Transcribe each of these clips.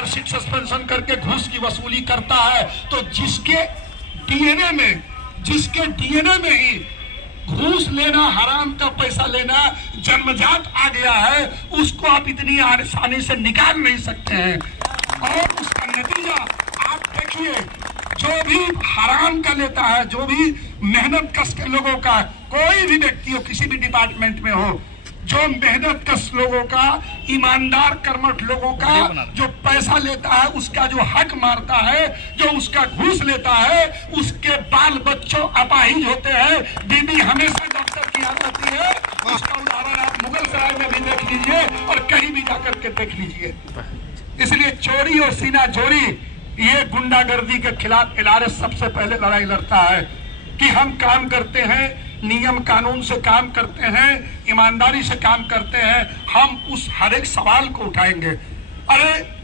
Chargesheet suspension करके घूस की वसूली करता है, तो जिसके डीएनए में ही घूस लेना, हराम का पैसा लेना जन्मजात आ गया है, उसको आप इतनी आसानी से निकाल नहीं सकते हैं। और उसका नतीजा आप देखिए, जो भी हराम का लेता है, जो भी मेहनत कश के लोगों का, कोई भी व्यक्ति हो, किसी भी डिपार्टमेंट में हो, जो मेहनत कश लोगों का, ईमानदार कर्मठ लोगों का जो पैसा लेता है, उसका जो हक मारता है, जो उसका घूस लेता है, उसके बाल बच्चों अपाहिज होते हैं। बीबी हमेशा डॉक्टर की याद आती है। उसका उदाहरण आप मुगल सराय में भी देख लीजिए और कहीं भी जाकर के देख लीजिए। इसलिए चोरी और सीना जोरी, ये गुंडागर्दी के खिलाफ एलआरएस सबसे पहले लड़ाई लड़ता है कि हम काम करते हैं, नियम कानून से काम करते हैं, ईमानदारी से काम करते हैं, हम उस हर एक सवाल को उठाएंगे। अरे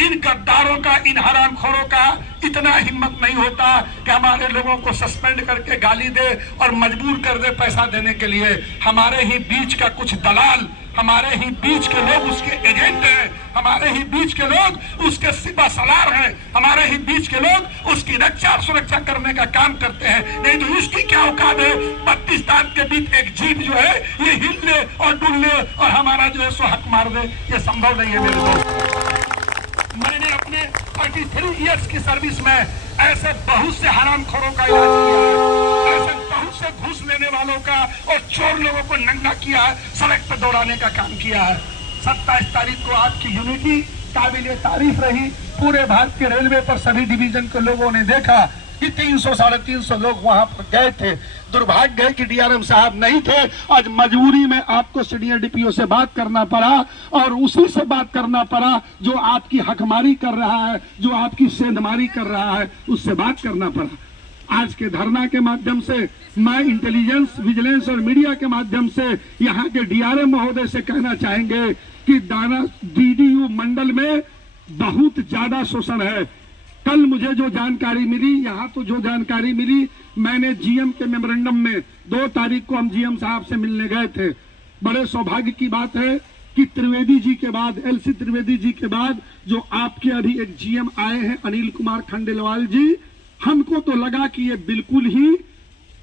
इन गद्दारों का, इन हरामखोरों का इतना हिम्मत नहीं होता कि हमारे लोगों को सस्पेंड करके गाली दे और मजबूर कर दे पैसा देने के लिए। हमारे ही बीच का कुछ दलाल, हमारे ही बीच के लोग उसके एजेंट हैं, हमारे ही बीच के लोग उसके सिपा सलार हैं, हमारे ही बीच के लोग उसकी रक्षा सुरक्षा करने का काम करते हैं। नहीं तो इसकी क्या औकात है 32 दांत के बीच एक जीप जो है ये हिलने और डुलने और हमारा जो है सो हक मार दे? ये संभव नहीं है मेरे दोस्त। मैंने अपने 33 इयर्स की सर्विस में ऐसे बहुत से हरामखोरों का इलाज किया है, ऐसे बहुत से घूस लेने वालों का और चोर लोगों को नंगा किया है, सड़क पर दौड़ाने का काम किया है। 27 तारीख को आपकी यूनिटी काबिले तारीफ रही। पूरे भारतीय रेलवे पर सभी डिवीजन के लोगों ने देखा कि 300-350 लोग वहां पर गए थे। दुर्भाग्य है कि डीआरएम साहब नहीं थे। आज मजबूरी में आपको सीनियर डीपीओ से बात करना पड़ा और उसी से बात करना पड़ा जो आपकी हकमारी कर रहा है, जो आपकी सेंधमारी कर रहा है, उससे बात करना पड़ा। आज के धरना के माध्यम से मैं इंटेलिजेंस, विजिलेंस और मीडिया के माध्यम से यहाँ के डीआरएम महोदय से कहना चाहेंगे कि दाना डीडीयू मंडल में बहुत ज्यादा शोषण है। कल मुझे जो जानकारी मिली, यहाँ तो जो जानकारी मिली, मैंने जीएम के मेमोरेंडम में 2 तारीख को हम जीएम साहब से मिलने गए थे। बड़े सौभाग्य की बात है कि त्रिवेदी जी के बाद, एलसी त्रिवेदी जी के बाद जो आपके अभी एक जीएम आए हैं अनिल कुमार खंडेलवाल जी, हमको तो लगा कि ये बिल्कुल ही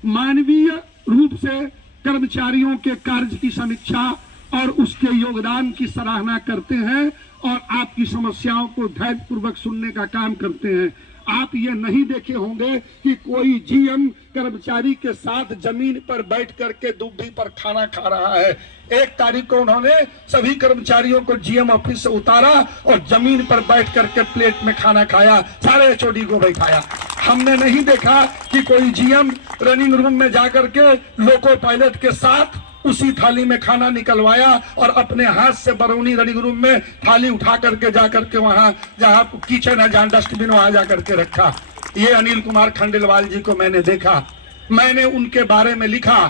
मानवीय रूप से कर्मचारियों के कार्य की समीक्षा और उसके योगदान की सराहना करते हैं और आपकी समस्याओं को धैर्यपूर्वक सुनने का काम करते हैं। आप ये नहीं देखे होंगे कि कोई जीएम कर्मचारी के साथ जमीन पर बैठ करके दुबी पर खाना खा रहा है। 1 तारीख को उन्होंने सभी कर्मचारियों को जीएम ऑफिस से उतारा और जमीन पर बैठ करके प्लेट में खाना खाया, सारे एचओडी को बैठाया। हमने नहीं देखा कि कोई जीएम रनिंग रूम में जाकर के लोको पायलट के साथ उसी थाली में खाना निकलवाया और अपने हाथ से बरौनी रनिंग रूम में थाली उठा करके जाकर के वहां जहां किचन है, जहां डस्टबिन, वहां जाकर के रखा। ये अनिल कुमार खंडेलवाल जी को मैंने देखा। मैंने उनके बारे में लिखा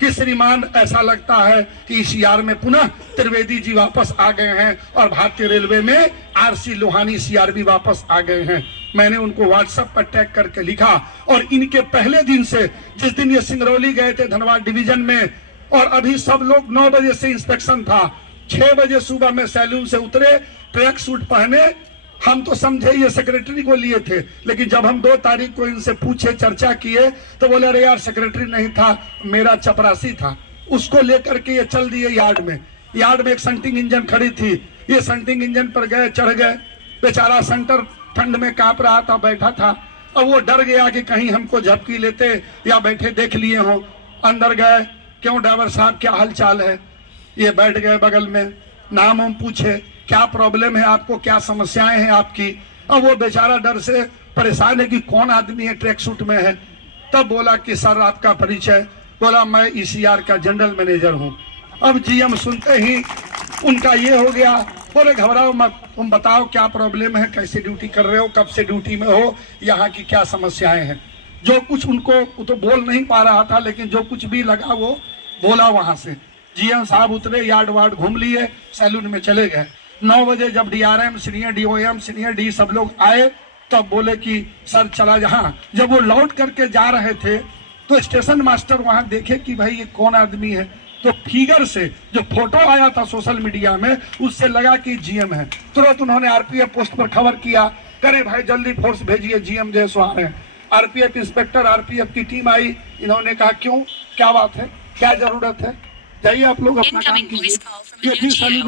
कि श्रीमान, ऐसा लगता है कि ईसीआर में पुनः त्रिवेदी जी वापस आ गए हैं और भारतीय रेलवे में आरसी लोहानी सीआरबी वापस आ गए हैं। मैंने उनको व्हाट्सएप पर टैग करके लिखा और इनके पहले दिन से, जिस दिन ये सिंगरौली गए थे धनबाद डिवीजन में, और अभी सब लोग 9 बजे से इंस्पेक्शन था, 6 बजे सुबह में सैलून से उतरे, ट्रैक सूट पहने। हम तो समझे ये सेक्रेटरी को लिए थे, लेकिन जब हम 2 तारीख को इनसे पूछे, चर्चा किए, तो बोले अरे यार सेक्रेटरी नहीं था, मेरा चपरासी था। उसको लेकर के ये चल दिए यार्ड में। यार्ड में एक संटिंग इंजन खड़ी थी, ये संटिंग इंजन पर गए, चढ़ गए। बेचारा सेंटर ठंड में कांप रहा था, बैठा था। अब वो डर गया कि कहीं हमको झपकी लेते या बैठे देख लिए हो। अंदर गए, क्यों ड्राइवर साहब, क्या हालचाल है? ये बैठ गए बगल में, नाम हम पूछे, क्या प्रॉब्लम है आपको, क्या समस्याएं हैं आपकी? अब वो बेचारा डर से परेशान है कि कौन आदमी है ट्रैक सूट में है। तब बोला कि सर आपका परिचय? बोला मैं ईसीआर का जनरल मैनेजर हूँ। अब जीएम सुनते ही उनका ये हो गया, बोले घबराओ मत, तुम बताओ क्या प्रॉब्लम है, कैसे ड्यूटी कर रहे हो, कब से ड्यूटी में हो, यहाँ की क्या समस्याएं हैं। जो कुछ उनको, वो तो बोल नहीं पा रहा था, लेकिन जो कुछ भी लगा वो बोला। वहां से जीएम साहब उतरे, यार्ड वार्ड घूम लिए, सैलून में चले गए। 9 बजे जब DRM, senior DOM, senior D सब लोग आए, तब बोले कि सर चला जहाँ। जब वो लौट करके जा रहे थे तो स्टेशन मास्टर वहां देखे कि भाई ये कौन आदमी है, तो फिगर से जो फोटो आया था सोशल मीडिया में उससे लगा कि जीएम है। तुरंत उन्होंने आरपीएफ पोस्ट पर खबर किया, करे भाई जल्दी फोर्स भेजिए, जीएम जैसो आ रहे हैं। आरपीएफ इंस्पेक्टर, आरपीएफ की टीम आई। इन्होंने कहा क्यों, क्या बात है, क्या जरूरत है, जाइए आप लोग अपना काम कीजिए।